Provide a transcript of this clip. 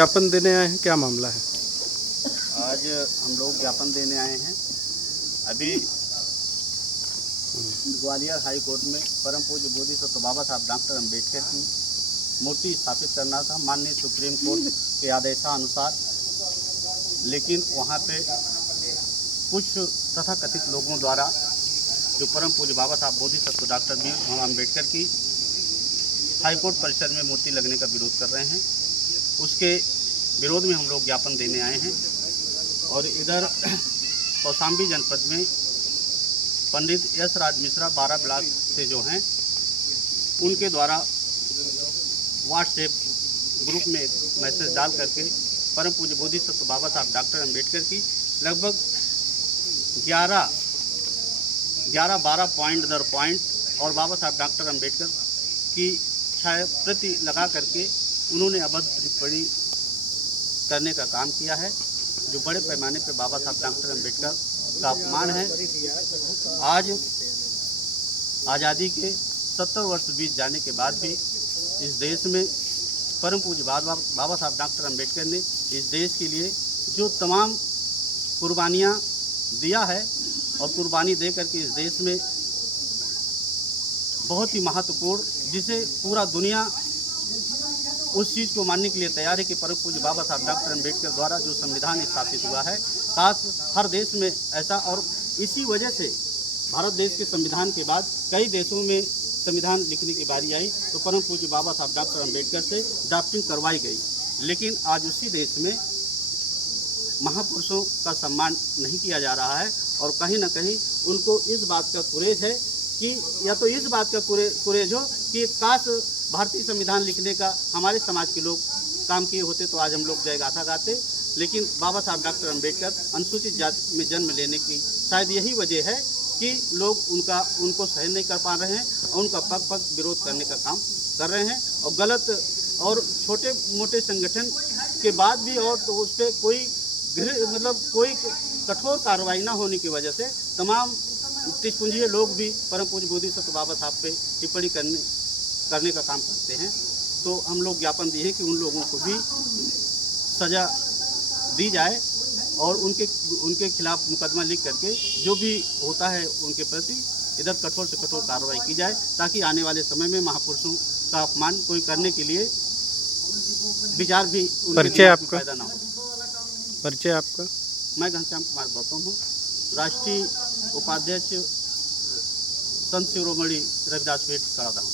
ज्ञापन देने आए हैं, क्या मामला है? आज हम लोग ज्ञापन देने आए हैं। अभी ग्वालियर हाई कोर्ट में परम पूज्य बोधिसत्व बाबा साहब डॉक्टर अम्बेडकर की मूर्ति स्थापित करना था माननीय सुप्रीम कोर्ट के आदेशानुसार, लेकिन वहाँ पे कुछ तथाकथित लोगों द्वारा जो परम पूज्य बाबा साहब बोधिसत्व डॉक्टर भीमराव अम्बेडकर की हाईकोर्ट परिसर में मूर्ति लगने का विरोध कर रहे हैं, उसके विरोध में हम लोग ज्ञापन देने आए हैं। और इधर कौशाम्बी जनपद में पंडित यश राज मिश्रा 12 ब्लॉक से जो हैं उनके द्वारा व्हाट्सएप ग्रुप में मैसेज डाल करके परम पूज्य बोधिसत्व बाबा साहब डॉक्टर अम्बेडकर की लगभग 11-12 पॉइंट दर पॉइंट और बाबा साहब डॉक्टर अम्बेडकर की छाया प्रति लगा करके उन्होंने अभद्र टिप्पणी करने का काम किया है, जो बड़े पैमाने पर बाबा साहब डॉक्टर अम्बेडकर का अपमान है। आज आज़ादी के 70 वर्ष बीत जाने के बाद भी इस देश में परम पूज्य बाबा साहब डॉक्टर अम्बेडकर ने इस देश के लिए जो तमाम कुर्बानियाँ दिया है और कुर्बानी दे करके इस देश में बहुत ही महत्वपूर्ण, जिसे पूरा दुनिया उस चीज़ को मानने के लिए तैयार है कि परम पूज्य बाबा साहब डॉक्टर अम्बेडकर द्वारा जो संविधान स्थापित हुआ है, खास हर देश में ऐसा। और इसी वजह से भारत देश के संविधान के बाद कई देशों में संविधान लिखने की बारी आई तो परम पूज्य बाबा साहब डॉक्टर अम्बेडकर से ड्राफ्टिंग करवाई गई, लेकिन आज उसी देश में महापुरुषों का सम्मान नहीं किया जा रहा है। और कहीं ना कहीं उनको इस बात का कुरेज है कि या तो इस बात का कुरेज हो कि काश भारतीय संविधान लिखने का हमारे समाज के लोग काम किए होते तो आज हम लोग जयगाथा गाते। लेकिन बाबा साहब डॉक्टर अम्बेडकर अनुसूचित जाति में जन्म लेने की शायद यही वजह है कि लोग उनको सहन नहीं कर पा रहे हैं और उनका पग पग विरोध करने का काम कर रहे हैं। और गलत और छोटे मोटे संगठन के बाद भी और तो उस पर कोई कोई कठोर कार्रवाई ना होने की वजह से तमाम तिजपुंजीय लोग भी परम पूज्य बोधिसत्व बाबा साहब पे टिप्पणी करने का काम करते हैं। तो हम लोग ज्ञापन दिए हैं कि उन लोगों को भी सज़ा दी जाए और उनके खिलाफ मुकदमा लिख करके जो भी होता है उनके प्रति इधर कठोर से कठोर कार्रवाई की जाए, ताकि आने वाले समय में महापुरुषों का अपमान कोई करने के लिए विचार भी परिचय आपका पैदा ना हो। परिचय आपका? मैं घनश्याम कुमार गौतम हूँ, राष्ट्रीय उपाध्यक्ष संत शिरोमणि रविदास पीठ कड़ादा हूँ।